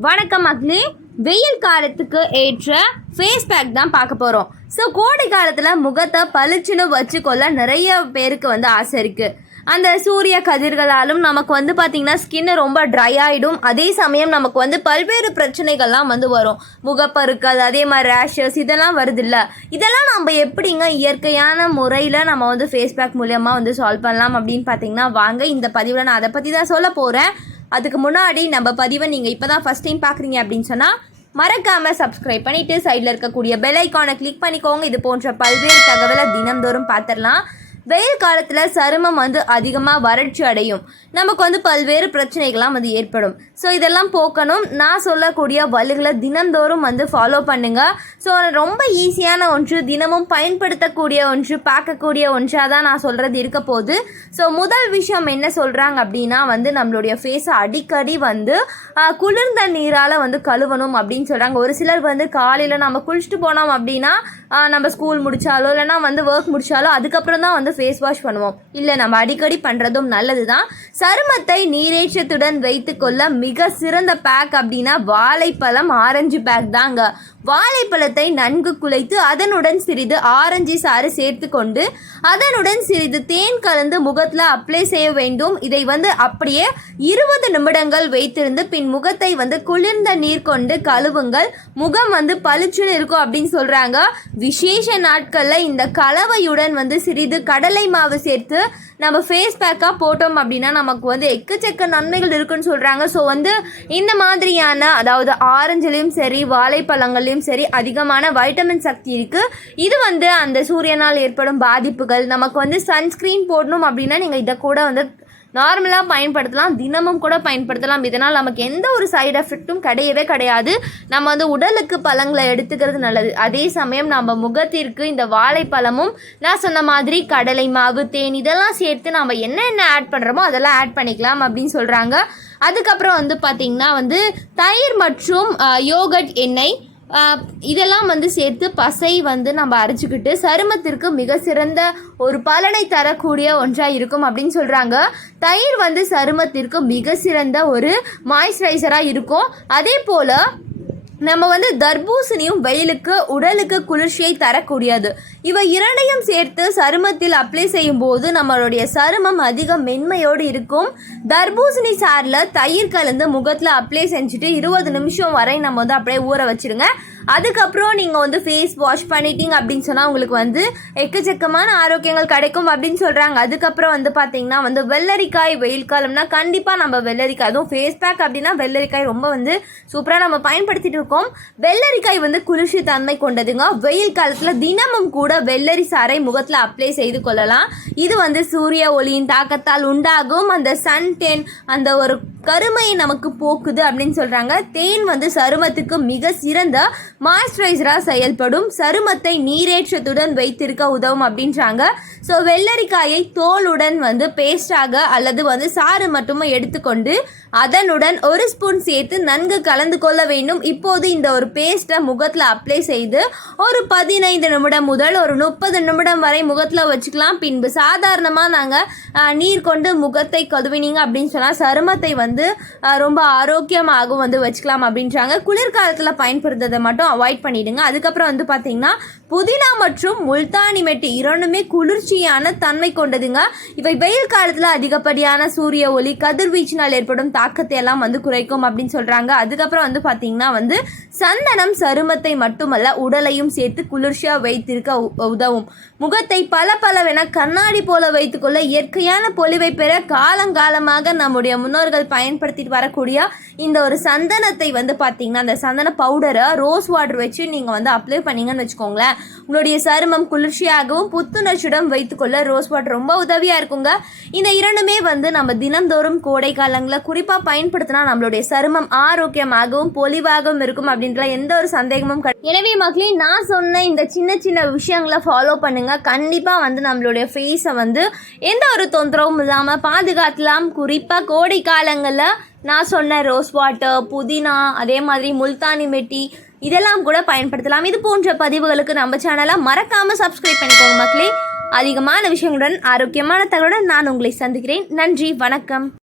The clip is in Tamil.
வணக்கம் அக்லி வெயில் காலத்துக்கு ஏற்ற ஃபேஸ் பேக் தான் பார்க்க போகிறோம் ஸோ கோடை காலத்தில் முகத்தை பளிச்சுன்னு வச்சுக்கொள்ள நிறைய பேருக்கு வந்து ஆசை இருக்குது அந்த சூரிய கதிர்களாலும் நமக்கு வந்து பார்த்திங்கன்னா ஸ்கின்னு ரொம்ப ட்ரை ஆகிடும் அதே சமயம் நமக்கு வந்து பல்வேறு பிரச்சனைகள்லாம் வந்து வரும். முகப்பருக்கள் அதே மாதிரி ரேஷஸ் இதெல்லாம் வருது இல்லை இதெல்லாம் நம்ம எப்படிங்க இயற்கையான முறையில் நம்ம வந்து ஃபேஸ் பேக் மூலியமாக வந்து சால்வ் பண்ணலாம் அப்படின்னு பார்த்தீங்கன்னா வாங்க இந்த பதிவில் நான் அதை பற்றி தான் சொல்ல போகிறேன் அதுக்கு முன்னாடி நம்ம பதிவை நீங்கள் இப்போ தான் ஃபஸ்ட் டைம் பார்க்குறீங்க அப்படின்னு சொன்னால் மறக்காமல் சப்ஸ்கிரைப் பண்ணிவிட்டு சைடில் இருக்கக்கூடிய பெல் ஐக்கானை கிளிக் பண்ணிக்கோங்க. இது போன்ற பல்வேறு தகவலை தினந்தோறும் பார்த்துடலாம். வெயில் காலத்தில் சருமம் வந்து அதிகமாக வறட்சி அடையும். நமக்கு வந்து பல்வேறு பிரச்சனைகள்லாம் வந்து ஏற்படும். ஸோ இதெல்லாம் போக்கணும். நான் சொல்லக்கூடிய வழிகளை தினந்தோறும் வந்து ஃபாலோ பண்ணுங்கள் ஸோ ரொம்ப ஈஸியான ஒன்று தினமும் பயன்படுத்தக்கூடிய ஒன்று பார்க்கக்கூடிய ஒன்றாக தான் நான் சொல்கிறது இருக்க போது ஸோ முதல் விஷயம் என்ன சொல்கிறாங்க அப்படின்னா வந்து நம்மளுடைய ஃபேஸை அடிக்கடி வந்து குளிர்ந்த நீரால் வந்து கழுவணும் அப்படின்னு சொல்கிறாங்க ஒரு சிலர் வந்து காலையில் நம்ம குளிச்சுட்டு போனோம் அப்படின்னா நம்ம ஸ்கூல் முடித்தாலோ இல்லைனா வந்து ஒர்க் முடித்தாலோ அதுக்கப்புறம் தான் வந்து ஃபேஸ் வாஷ் பண்ணுவோம். இல்லை நம்ம அடிக்கடி பண்ணுறதும் நல்லது தான் சருமத்தை நீரேற்றத்துடன் வைத்துக்கொள்ள மிக சிறந்த பேக் அப்படின்னா வாழைப்பழம் ஆரஞ்சு பேக் தாங்க. வாழைப்பழத்தை நன்கு குலைத்து அதனுடன் சிறிது ஆரஞ்சு சாறு சேர்த்து கொண்டு அதனுடன் சிறிது தேன் கலந்து முகத்தில் அப்ளை செய்ய வேண்டும். இதை வந்து அப்படியே இருபது நிமிடங்கள் வைத்திருந்து பின் முகத்தை வந்து குளிர்ந்த நீர் கொண்டு கழுவுங்கள். முகம் வந்து பளிச்சுன்னு இருக்கும் அப்படின்னு சொல்கிறாங்க விசேஷ நாட்களில் இந்த கலவையுடன் வந்து சிறிது கடலை மாவு சேர்த்து நம்ம ஃபேஸ் பேக்காக போட்டோம் அப்படின்னா நமக்கு வந்து எக்கச்சக்க நன்மைகள் இருக்குன்னு சொல்கிறாங்க ஸோ வந்து இந்த மாதிரியான அதாவது ஆரஞ்சுலேயும் சரி வாழைப்பழங்கள்லையும் சரி அதிகமான வைட்டமின் சக்தி இருக்குது இது வந்து அந்த சூரியனால் ஏற்படும் பாதிப்புகள். நமக்கு வந்து சன்ஸ்க்ரீன் போடணும் அப்படின்னா நீங்கள் இதை கூட வந்து நார்மலாக பயன்படுத்தலாம். தினமும் கூட பயன்படுத்தலாம். இதனால் நமக்கு எந்த ஒரு சைடு எஃபெக்ட்டும் கிடையவே கிடையாது. நம்ம வந்து உடலுக்கு பழங்களை எடுத்துக்கிறது நல்லது. அதே சமயம் நம்ம முகத்திற்கு இந்த வாழைப்பழமும் நான் சொன்ன மாதிரி கடலை மாவு தேன் இதெல்லாம் சேர்த்து நம்ம என்னென்ன ஆட் பண்ணுறோமோ அதெல்லாம் ஆட் பண்ணிக்கலாம் அப்படின்னு சொல்கிறாங்க அதுக்கப்புறம் வந்து பார்த்திங்கன்னா வந்து தயிர் மற்றும் யோகட் எண்ணெய் இதெல்லாம் வந்து சேர்த்து பசை வந்து நம்ம அரைச்சிக்கிட்டு சருமத்திற்கு மிக சிறந்த ஒரு பலனை தரக்கூடிய ஒன்றாக இருக்கும் அப்படின்னு சொல்கிறாங்க தயிர் வந்து சருமத்திற்கு மிக சிறந்த ஒரு மாய்ஸ்சரைசராக இருக்கும். அதே போல் நம்ம வந்து தர்பூசணியும் வெயிலுக்கு உடலுக்கு குளிர்ச்சியை தரக்கூடியது. இவை இரண்டையும் சேர்த்து சருமத்தில் அப்ளை செய்யும் போது நம்மளுடைய சருமம் அதிக மென்மையோடு இருக்கும். தர்பூசணி சாரில் தயிர் கலந்து முகத்தில் அப்ளை செஞ்சுட்டு இருபது நிமிஷம் வரை நம்ம வந்து அப்படியே ஊற வச்சிருங்க. அதுக்கப்புறம் நீங்கள் வந்து ஃபேஸ் வாஷ் பண்ணிட்டீங்க அப்படின்னு சொன்னால் உங்களுக்கு வந்து எக்கச்சக்கமான ஆரோக்கியங்கள் கிடைக்கும் அப்படின்னு சொல்கிறாங்க அதுக்கப்புறம் வந்து பார்த்தீங்கன்னா வந்து வெள்ளரிக்காய் வெயில் காலம்னா கண்டிப்பாக நம்ம வெள்ளரிக்காய் அதுவும் ஃபேஸ் பேக் அப்படின்னா வெள்ளரிக்காய் ரொம்ப வந்து சூப்பராக நம்ம பயன்படுத்திட்டு இருக்கோம். வெள்ளரிக்காய் வந்து குளிர்ச்சி தன்மை கொண்டதுங்க. வெயில் காலத்தில் தினமும் கூட வெள்ளரி சாறை முகத்தில் அப்ளை செய்து கொள்ளலாம். இது வந்து சூரிய ஒளியின் தாக்கத்தால் உண்டாகும். அந்த சன் டென் அந்த ஒரு கருமையை நமக்கு போக்குது அப்படின்னு சொல்கிறாங்க தேன் வந்து சருமத்துக்கு மிக சிறந்த மாய்ஸ்சரைசராக செயல்படும். சருமத்தை நீரேற்றத்துடன் வைத்திருக்க உதவும் அப்படின்றாங்க. ஸோ வெள்ளரிக்காயை தோலுடன் வந்து பேஸ்டாக அல்லது வந்து சாறு மட்டுமே எடுத்துக்கொண்டு அதனுடன் ஒரு ஸ்பூன் சேர்த்து நன்கு கலந்து கொள்ள வேண்டும். இப்போது இந்த ஒரு பேஸ்ட்டை முகத்தில் அப்ளை செய்து ஒரு பதினைந்து நிமிடம் முதல் ஒரு முப்பது நிமிடம் வரை முகத்தில் வச்சுக்கலாம். பின்பு சா சாதாரணமாக நாங்கள் நீர் கொண்டு முகத்தை கதுவினீங்க அப்படின்னு சொன்னால் சருமத்தை வந்து ரொம்ப ஆரோக்கியமாகவும் வந்து வச்சுக்கலாம் அப்படின்றாங்க. குளிர்காலத்தில் பயன்படுத்துறதை மட்டும் அவாய்ட் பண்ணிவிடுங்க அதுக்கப்புறம் வந்து பார்த்திங்கன்னா புதினா மற்றும் முல்தானி மெட்டி இரண்டுமே குளிர்ச்சியான தன்மை கொண்டதுங்க. இவை வெயில் காலத்தில் அதிகப்படியான சூரிய ஒளி கதிர்வீச்சினால் ஏற்படும் தாக்கத்தை எல்லாம் வந்து குறைக்கும் அப்படின்னு சொல்கிறாங்க அதுக்கப்புறம் வந்து பார்த்தீங்கன்னா வந்து சந்தனம் சருமத்தை மட்டுமல்ல உடலையும் சேர்த்து குளிர்ச்சியாக வைத்திருக்க உ- உதவும். முகத்தை பல பலவென கண்ணாடி போல வைத்துக்கொள்ள இயற்கையான பொலிவை பெற காலங்காலமாக நம்முடைய முன்னோர்கள் பயன்படுத்திட்டு வரக்கூடிய இந்த ஒரு சந்தனத்தை வந்து பார்த்திங்கன்னா அந்த சந்தன பவுடரை ரோஸ் வாட்டர் வச்சு நீங்கள் வந்து அப்ளை பண்ணிங்கன்னு வச்சுக்கோங்களேன். உங்களுடைய சருமம் குளிர்ச்சியாகவும் புத்துணர்ச்சியுடன் வைத்துக்கொள்ள ரோஸ் வாட்டர் ரொம்ப உதவியாக இருக்குங்க. இந்த இரண்டுமே வந்து நம்ம தினந்தோறும் கோடை காலங்களில் குறிப்பாக பயன்படுத்தினா நம்மளுடைய சருமம் ஆரோக்கியமாகவும் பொலிவாகவும் இருக்கும் அப்படின்ற எந்த ஒரு சந்தேகமும் கிடையாது. எனவே மக்களே நான் சொன்ன இந்த சின்ன சின்ன விஷயங்களை ஃபாலோ பண்ணுங்க. கண்டிப்பாக வந்து நம்மளுடைய ஃபேஸை வந்து எந்த ஒரு தொந்தரவும் இல்லாமல் பாதுகாக்கலாம். குறிப்பாக கோடை காலங்களில் நான் சொன்ன ரோஸ் வாட்டர் புதினா அதே மாதிரி முல்தானி மெட்டி இதெல்லாம் கூட பயன்படுத்தலாம். இது போன்ற பதிவுகளுக்கு நம்ம சேனலை மறக்காமல் சப்ஸ்கிரைப் பண்ணிக்கோங்க மக்களே. அதிகமான விஷயங்களுடன் ஆரோக்கியமான தகவலுடன் நான் உங்களை சந்திக்கிறேன். நன்றி வணக்கம்.